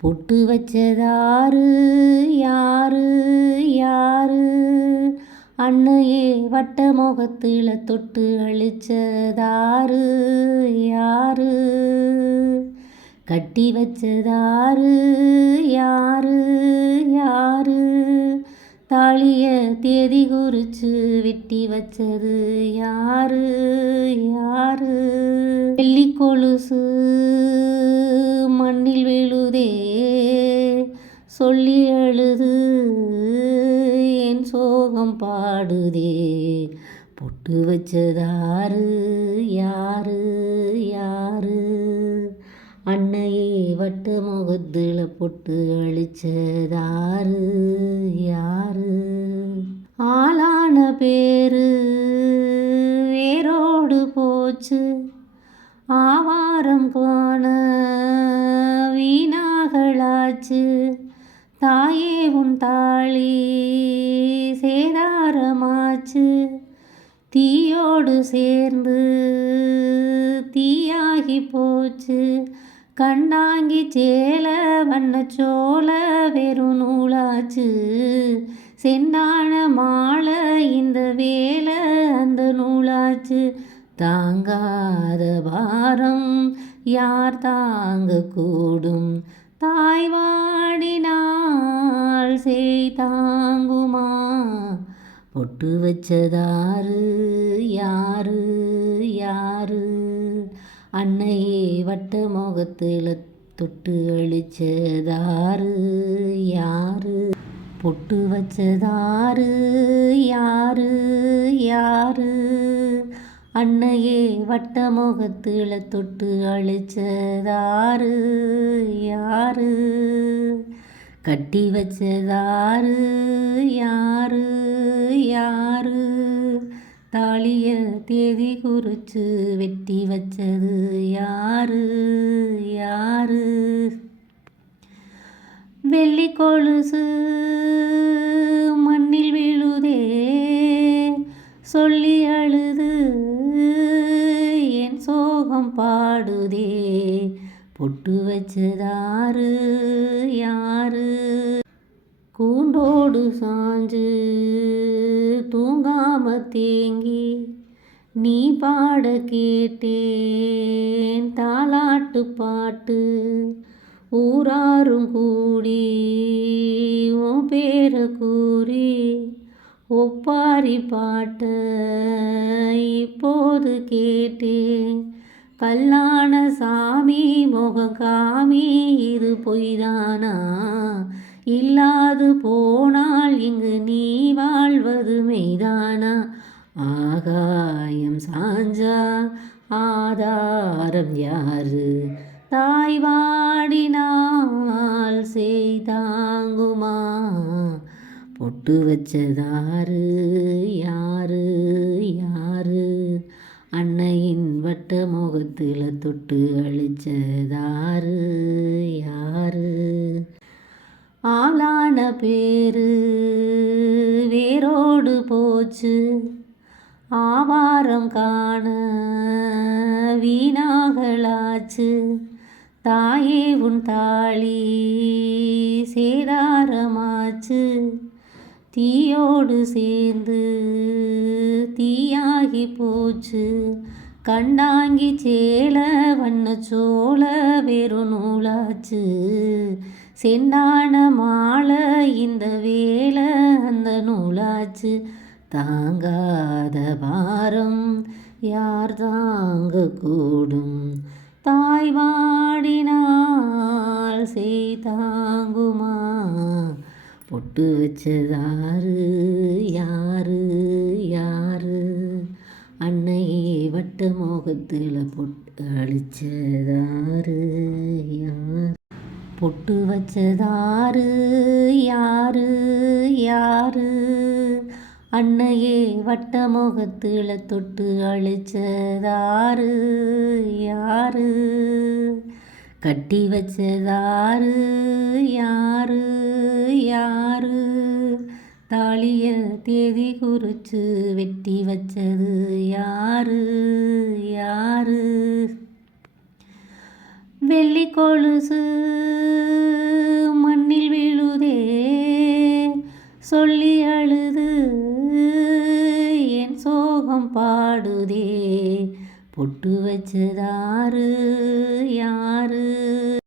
பொட்டு வச்சதாரு யாரு யாரு? அன்னையே வட்ட முகத்தில் தொட்டு அழிச்சதாரு யாரு? கட்டி வச்சதாரு யாரு யாரு? தாளிய தேதி குறிச்சு வெட்டி வச்சது யாரு யாரு? வெள்ளி கொலுசு மண்ணில் விழுதே சொல்லி அழுது என் சோகம் பாடுதே பொட்டு வச்சதாரு யாரு யாரு? அன்னையே வட்ட முகத்தில் பொட்டு அழிச்சதாரு யாரு? ஆளான பேரு வேரோடு போச்சு. ஆவாரம் காண வீணாகளாச்சு தாயே உன் தாளி சேதாரமாச்சு. தீயோடு சேர்ந்து தீயாகி போச்சு. கண்ணாங்கி சேல வண்ணச்சோல வெறும் நூலாச்சு. சென்னான மாலை இந்த வேலை அந்த நூலாச்சு. தாங்காத பாரம் யார் தாங்க கூடும்? தாய் வாடினால் செய் தாங்குமா? பொட்டு வச்சதாரு யாரு யாரு? அன்னையே வட்ட முகத்தில் தொட்டு அழிச்சதாரு யாரு? பொட்டு வச்சதாரு யாரு யாரு? அன்னையே வட்ட முகத்தில் தொட்டு அழிச்சதாரு யாரு? கட்டி வச்சதாரு யாரு யாரு? தாலிய தேதி குறிச்சு வெட்டி வச்சது யாரு யாரு? வெள்ளி கொலுசு மண்ணில் விழுதே சொல்லி அழுது என் சோகம் பாடுதே பொட்டு வச்சதாரு யாரு? கூண்டோடு சாஞ்சு தூங்காம தேங்கி நீ பாட கேட்டேன். தாலாட்டு பாட்டு ஊராரும் கூடி உன் பேரை கூறி ஒப்பாரி பாட்ட இப்போது கேட்டேன். கல்லான சாமி முககாமி இது பொய்தானா? இல்லாது போனால் இங்கு நீ வாழ்வது மெய்தானா? ஆகாயம் சாஞ்சா ஆதாரம் யாரு? தாய் வாடினால் செய்தாங்குமா பொட்டு வச்சதாரு யாரு யாரு? அன்னையின் வட்ட முகத்தில் தொட்டு அழிச்சதாரு யாரு? ஆளான பேரு வேரோடு போச்சு. ஆவாரம் காண வீணாகலாச்சு. தாயே உன் தாளி சேதாரமாச்சு. தீயோடு சேர்ந்து தீயாகி போச்சு. கண்டாங்கி சேல வண்ணச்சோல வெறும் நூலாச்சு. செண்டான மாலை இந்த வேலை அந்த நூலாச்சு. தாங்காத பாரம் யார் தாங்க கூடும். தாய் வாடினால் செய் தாங்குமா. பொட்டு வச்சதாரு யாரு யாரு? அன்னையே வட்ட மோகத்தில் பொட்டு அழிச்சதாரு யார்? பொட்டு வச்சதாரு யாரு யாரு? அன்னையே வட்ட முகத்தில் தொட்டு அழிச்சதாரு யாரு? கட்டி வச்சதாரு யார்? தாலிய தேதி குறிச்சு வெட்டி வச்சது யாரு? யாரு? வெள்ளி கொலுசு மண்ணில் விழுதே சொல்லி அழுது. என் சோகம் பாடுதே பொட்டு வச்சதாரு யாரு?